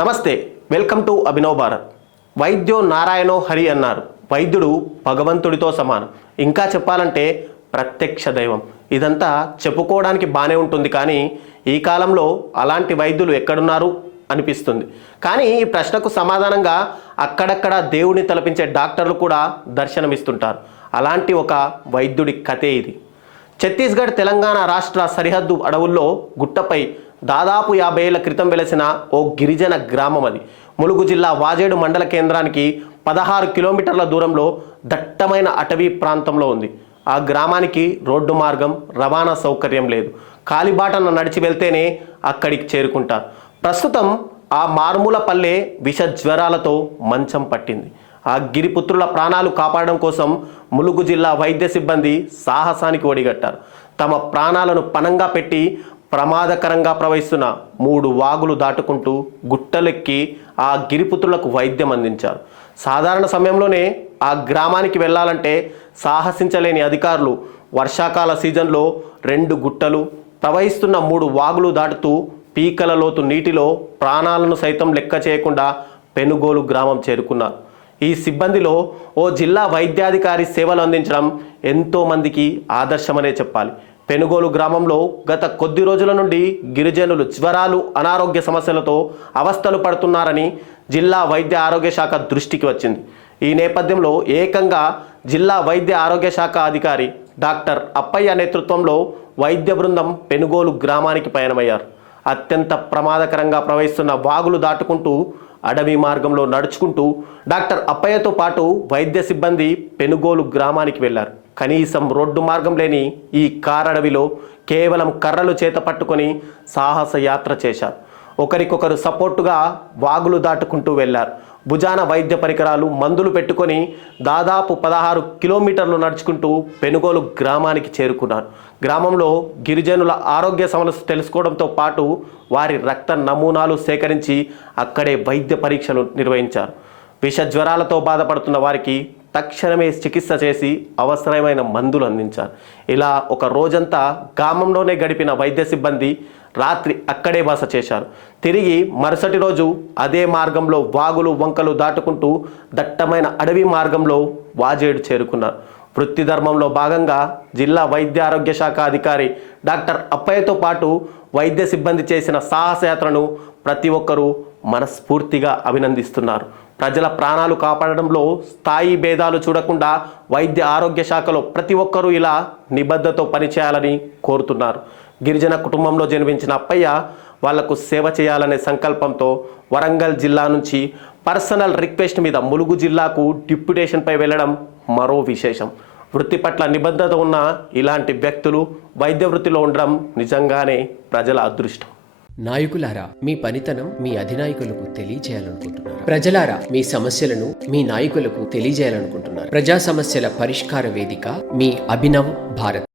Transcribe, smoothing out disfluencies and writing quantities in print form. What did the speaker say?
నమస్తే, welcome to Abhinav Bharat. వైద్యో నారాయణో హరి అన్నారు. వైద్యుడు భగవంతుడితో సమానం. ఇంకా చెప్పాలంటే ప్రత్యక్ష దైవం. ఇదంతా చెప్పుకోవడానికి బాగానే ఉంటుంది, కానీ ఈ కాలంలో అలాంటి వైద్యులు ఎక్కడున్నారు అనిపిస్తుంది. కానీ ఈ ప్రశ్నకు సమాధానంగా అక్కడక్కడ దేవుడిని తలపించే డాక్టర్లు కూడా దర్శనమిస్తుంటారు. అలాంటి ఒక వైద్యుడి కథే ఇది. ఛత్తీస్గఢ్ తెలంగాణ రాష్ట్ర సరిహద్దు అడవుల్లో గుట్టపై దాదాపు 50 ఏళ్ల క్రితం వెలసిన ఓ గిరిజన గ్రామం అది. ములుగు జిల్లా వాజేడు మండల కేంద్రానికి 16 కిలోమీటర్ల దూరంలో దట్టమైన అటవీ ప్రాంతంలో ఉంది. ఆ గ్రామానికి రోడ్డు మార్గం, రవాణా సౌకర్యం లేదు. కాలిబాటన నడిచి వెళ్తేనే అక్కడికి చేరుకుంటారు. ప్రస్తుతం ఆ మారుమూల పల్లె విష జ్వరాలతో మంచం పట్టింది. ఆ గిరిపుత్రుల ప్రాణాలు కాపాడడం కోసం ములుగు జిల్లా వైద్య సిబ్బంది సాహసానికి ఒడిగట్టారు. తమ ప్రాణాలను పణంగా పెట్టి ప్రమాదకరంగా ప్రవహిస్తున్న 3 వాగులు దాటుకుంటూ గుట్టలెక్కి ఆ గిరిపుత్రులకు వైద్యం అందించారు. సాధారణ సమయంలోనే ఆ గ్రామానికి వెళ్ళాలంటే సాహసించలేని అధికారులు వర్షాకాల సీజన్లో 2 గుట్టలు, ప్రవహిస్తున్న 3 వాగులు దాటుతూ పీకల లోతు నీటిలో ప్రాణాలను సైతం లెక్క చేయకుండా పెనుగోలు గ్రామం చేరుకున్నారు. ఈ సిబ్బందిలో ఓ జిల్లా వైద్యాధికారి సేవలు అందించడం ఎంతోమందికి ఆదర్శమనే చెప్పాలి. పెనుగోలు గ్రామంలో గత కొద్ది రోజుల నుండి గిరిజనులు జ్వరాలు, అనారోగ్య సమస్యలతో అవస్థలు పడుతున్నారని జిల్లా వైద్య ఆరోగ్య శాఖ దృష్టికి వచ్చింది. ఈ నేపథ్యంలో ఏకంగా జిల్లా వైద్య ఆరోగ్య శాఖ అధికారి డాక్టర్ అప్పయ్య నేతృత్వంలో వైద్య బృందం పెనుగోలు గ్రామానికి పయనమయ్యారు. అత్యంత ప్రమాదకరంగా ప్రవహిస్తున్న వాగులు దాటుకుంటూ అడవి మార్గంలో నడుచుకుంటూ డాక్టర్ అప్పయ్యతో పాటు వైద్య సిబ్బంది పెనుగోలు గ్రామానికి వెళ్లారు. కనీసం రోడ్డు మార్గం లేని ఈ కారడవిలో కేవలం కర్రలు చేత పట్టుకొని సాహస యాత్ర చేశారు. ఒకరికొకరు సపోర్టుగా వాగులు దాటుకుంటూ వెళ్లారు. భుజాన వైద్య పరికరాలు, మందులు పెట్టుకొని దాదాపు 16 కిలోమీటర్లు నడుచుకుంటూ పెనుగోలు గ్రామానికి చేరుకున్నారు. గ్రామంలో గిరిజనుల ఆరోగ్య సమస్యలు తెలుసుకోవడంతో పాటు వారి రక్త నమూనాలు సేకరించి అక్కడే వైద్య పరీక్షలు నిర్వహించారు. విష జ్వరాలతో బాధపడుతున్న వారికి తక్షణమే చికిత్స చేసి అవసరమైన మందులు అందించారు. ఇలా ఒక రోజంతా గ్రామంలోనే గడిపిన వైద్య సిబ్బంది రాత్రి అక్కడే బస చేశారు. తిరిగి మరుసటి రోజు అదే మార్గంలో వాగులు, వంకలు దాటుకుంటూ దట్టమైన అడవి మార్గంలో వాజేడు చేరుకున్నారు. వృత్తి ధర్మంలో భాగంగా జిల్లా వైద్య ఆరోగ్య శాఖ అధికారి డాక్టర్ అప్పయ్యతో పాటు వైద్య సిబ్బంది చేసిన సాహసయాత్రను ప్రతి ఒక్కరూ మనస్ఫూర్తిగా అభినందిస్తున్నారు. ప్రజల ప్రాణాలు కాపాడడంలో స్థాయి భేదాలు చూడకుండా వైద్య ఆరోగ్య శాఖలో ప్రతి ఒక్కరూ ఇలా నిబద్ధతతో పనిచేయాలని కోరుతున్నారు. గిరిజన కుటుంబంలో జన్మించిన అప్పయ్య వాళ్లకు సేవ చేయాలనే సంకల్పంతో వరంగల్ జిల్లా నుంచి పర్సనల్ రిక్వెస్ట్ మీద ములుగు జిల్లాకు డిప్యుటేషన్పై వెళ్ళడం మరో విశేషం. వృత్తి పట్ల నిబద్ధత ఉన్న ఇలాంటి వ్యక్తులు వైద్య వృత్తిలో ఉండడం నిజంగానే ప్రజల అదృష్టం. నాయకులారా, మీ పనితనం మీ అధినాయకులకు తెలియజేయాలనుకుంటున్నారు. ప్రజలారా, మీ సమస్యలను మీ నాయకులకు తెలియజేయాలనుకుంటున్నారు. ప్రజా సమస్యల పరిష్కార వేదిక మీ అభినవ్ భారత్.